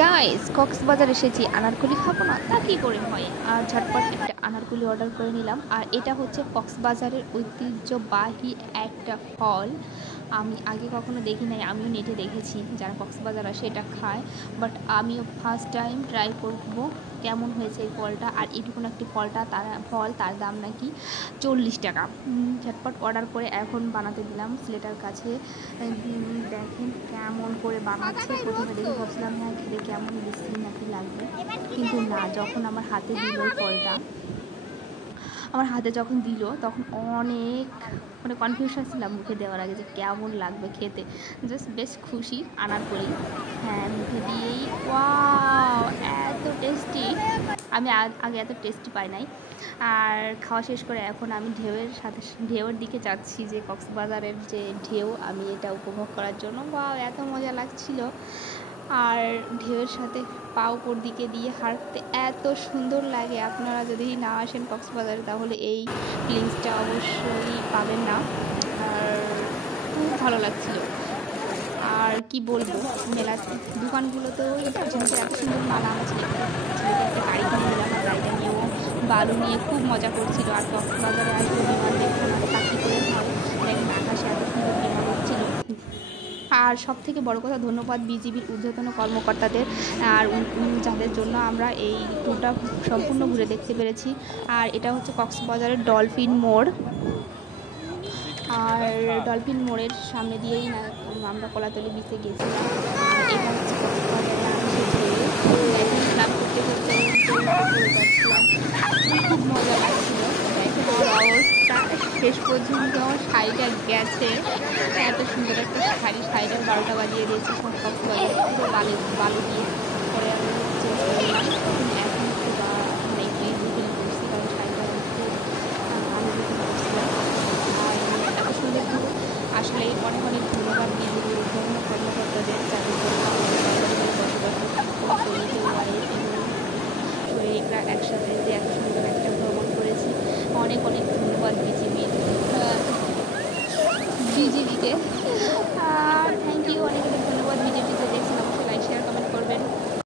Guys Cox's Bazar এসেছি, আনারকুলি খাবো না তা কী করে হয়। আর ঝটপট একটা আনারকুলি অর্ডার করে নিলাম। আর এটা হচ্ছে কক্সবাজারের ঐতিহ্যবাহী একটা ফল। আমি আগে কখনো দেখি নাই, আমিও নেটে দেখেছি যারা কক্সবাজার আসে এটা খায়, বাট আমিও ফার্স্ট টাইম ট্রাই করব কেমন হয়েছে এই ফলটা। আর এটুকুন একটি তার দাম নাকি 40 টাকা। ঝটপট অর্ডার করে এখন বানাতে দিলাম ছেলেটার কাছে। দেখেন কেমন করে বানাচ্ছে। প্রথমে দেখে ভাবছিলাম হ্যাঁ খেলে কেমন বিশ্রী নাকি লাগবে, কিন্তু না, যখন আমার হাতে দিল ওই ফলটা, আমার হাতে যখন দিল তখন অনেক কনফিউশন ছিলাম মুখে দেওয়ার আগে যে কেমন লাগবে খেতে। জাস্ট বেশ খুশি আনারকলি। হ্যাঁ, মুখে দিয়েই ওয়াও এত টেস্টি, আমি আগে এত টেস্টি পাই নাই। আর খাওয়া শেষ করে এখন আমি ঢেউয়ের দিকে যাচ্ছি, যে কক্সবাজারের যে ঢেউ, আমি এটা উপভোগ করার জন্য। ওয়াও এত মজা লাগছিল। আর ঢেউয়ের সাথে পা উপর দিকে দিয়ে হাঁটতে এত সুন্দর লাগে। আপনারা যদি না আসেন কক্সবাজারে তাহলে এই ফিলিংসটা অবশ্যই পাবেন না। আর খুব ভালো লাগছিল। আর কি বলবো, মেলা দোকানগুলোতেও যেহেতু এত সুন্দর মালা, আমার ছেলেকে একটা গাড়ি কিনে দিলাম, আর গাড়িটা নিয়েও বালু নিয়ে খুব মজা করছিল। আর কক্সবাজারে আসলে বিমান দেখতে না তা কী করে হয়, দেখেন আকাশে এত সুন্দর বিমান হচ্ছিল। আর সব থেকে বড় কথা, ধন্যবাদ বিজিবির ঊর্ধ্বতন কর্মকর্তাদের, আর যাদের জন্য আমরা এই ট্যুরটা সম্পূর্ণ ঘুরে দেখতে পেরেছি। আর এটা হচ্ছে কক্সবাজারের ডলফিন মোড়। আর ডলফিন মোড়ের সামনে দিয়েই না আমরা কলাতলি বিচে গেছিলাম। আর এটা হচ্ছে কক্সবাজারে আমি দেখেন ক্লাব করতে করতে যাচ্ছিলাম, খুব মজা লাগছিল। দেখেন আমার অবস্থা শেষ পর্যন্ত আমার শাড়িটা গেছে। এত সুন্দর একটা শাড়িটা 12টা বাজিয়ে দিয়েছে সব কক্সবাজারে, পুরো বালু দিয়ে পরে আমি চেঞ্জ করলাম। এখন একটু মানে একটু ইজিলি করছি, কারণ শাড়িটা একটু ভালো দিতে পারছিলাম। আর এত সুন্দর আসলে অনেক অনেক ধন্যবাদ বিজিবির ঊর্ধ্বতন কর্মকর্তাদের, যাদের জন্য শরীররা একসাথে যে এত সুন্দর একটা ভ্রমণ করেছি। অনেক অনেক ধন্যবাদ বিজিবিকে। আর থ্যাংক ইউ অনেক।